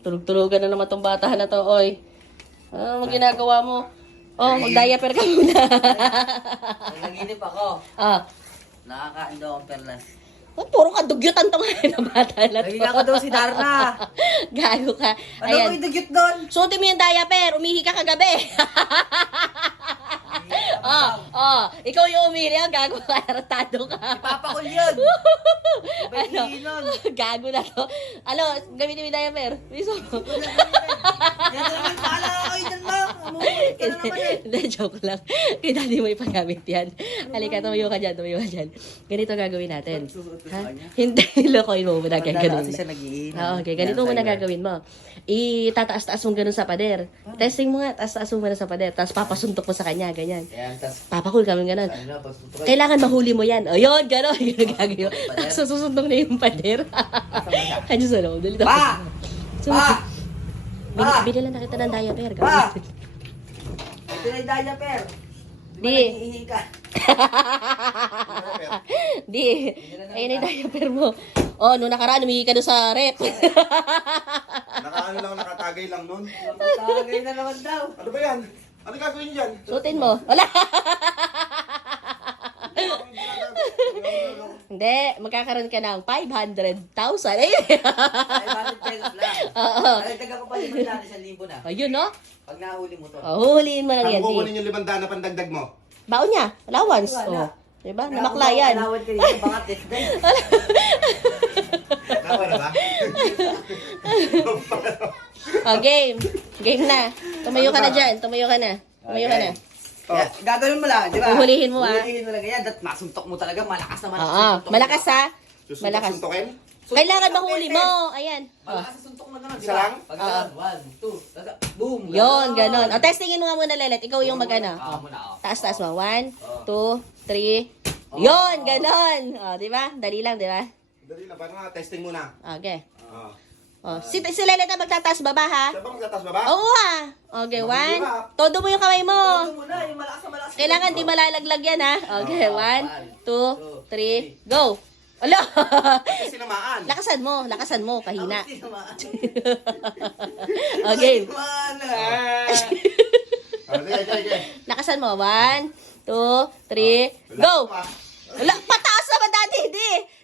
Tulog-tulugan na naman tong bata na to, oy. Ano ginagawa mo? Oh, mag-diaper ka muna. Naginip ako. Ah. Nakakain daw akong perlas. Oh, puro ka dugyutan tong na bata na to. Naging ako daw si Darna. Gago ka. Ano ko yung dugyot doon? Suotin mo yung diaper. Umihi ka kagabi. Ikaw yung umili. Gago ka. Ratado ka. Ipapakul yun. Ano? Gago na to. Ano? Gamitin mo yung diaper. Miso. Yan naman, paala ako yun dyan, ma'am. Umuulit ka na naman eh. Hindi, joke lang. Kaya dali mo ipagamit yan. Halika, tumayo ka dyan, tumayo ka dyan. Ganito gagawin natin. Ha? Hindi, lokohin mo muna gagawin. Kasi siya nag-iinom. Okay, ganito muna gagawin mo. Itataas-taas mo ganun sa pader. Testing mo nga, taas-taas mo muna sa pader. Tapos papasuntok mo sa kanya, ganyan. Ayan, tas... Papakul kami ganun. Kailangan mahuli mo yan. O yun, gano'n. Yun ang gagawin. Tapos susuntok na yung pader. Andiyo sa loob. Dali Pa! Pa! Binilan na kita ng diaper. Pa! Ito na yung diaper. Di ba Di. nag-iihi ka? Di. Ayun yung diaper mo. Oh, nung nakaraan, umihi ka doon sa rep. Nakaano lang, nakatagay lang nun. Nakatagay na naman daw. Ano ba yan? Ano gagawin dyan? Suotin mo. Wala. Hindi, magkakaroon ka ng 500,000. Ayun. 500 pesos lang. Oo. Nalagdagan ko pa 500,000 na. Ayun, no? Pag nahuli mo to. Oh, huhuliin mo lang Saan yan. mo Di. kukunin yung 500 na pandagdag mo? Baon niya. Allowance. Wala. Oh. Diba? Namakla yan. Nawad ka dito, baka test day. Nawa na ba? Oh, game. Game na. Tumayo ka na dyan. Tumayo ka na. Tumayo ka na. Yeah, gagawin mo lang, di ba? Uhulihin mo, Uhulihin mo lang yan. Dat masuntok mo talaga. Malakas naman. Oo. Malakas ha. Malakas. Susuntok-suntokin? Kailangan mahuli mo. Ayan. Oh. Malakas sa suntok mo naman, di Isa ba? lang? Pag ganon, 1, 2, boom. Yon, ganon. O, testingin mo nga muna, Lelet. Ikaw yung mag-ano. Oo, muna ako. Taas-taas mo. 1, 2, 3. Yon, ganon. O, di ba? Dali lang, di ba? Dali na, parang testing muna. Okay. Oo. O, si Lelet na magtataas baba, ha? Saan ba magtatas ba ba? Oo, ha? Okay, 1. Todo mo yung kamay mo. Ito muna, yung malakas na malakas. Kailangan di malalaglag yan, ha? Okay, 1, 2, 3, go. Alo! Kasi sinamaan. Lakasan mo, kahina. Ako tinamaan. Okay. Mana. Okay. Lakasan mo. 1, 2, 3, go! Wala, pataas naman dati.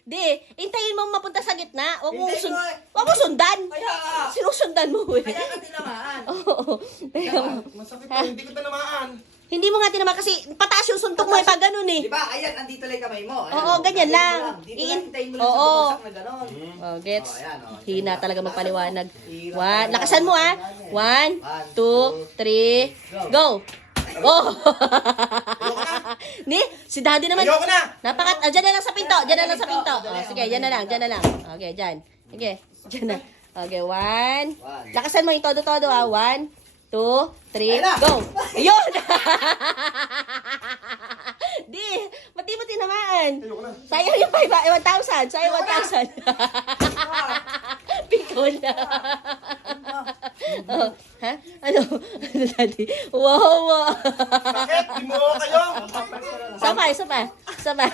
Di. Intayin mo mapunta sa gitna. Hintayin mo eh. Wag mo sundan. Kaya ka. Sinusundan mo eh. Kaya ka tinamaan. Oo. Masakit na, hindi ko tinamaan. Hindi mo nga tinaman kasi pataas yung suntok mo eh pag ganun eh. Di ba? Ayan, andito lang yung kamay mo. Ayan, Oo, ganyan lang. Dito lang, hintayin mo lang Oo. sa bumagsak na gano'n. Oh, gets? Oh, ayan, oh. Hina talaga magpaliwanag. Hirap 1, talaga. lakasan mo ah. 1, 2, 3, go! Oh! Ni, si daddy naman. Ayoko na! Dyan na lang sa pinto. Dyan na lang sa pinto. Oh, sige, dyan na lang. Okay, dyan. Sige, dyan na. Okay, 1. Lakasan mo yung todo-todo ah. 1, 2, 3, go! Ayun! Di, ba't di mo tinamaan? Ayoko na. Sayang yung 1,000. Sayang 1,000. Pikon na. Oh, ha? Ano? Ano, daddy? Wow! Bakit? Di mo kayo? Isa pa.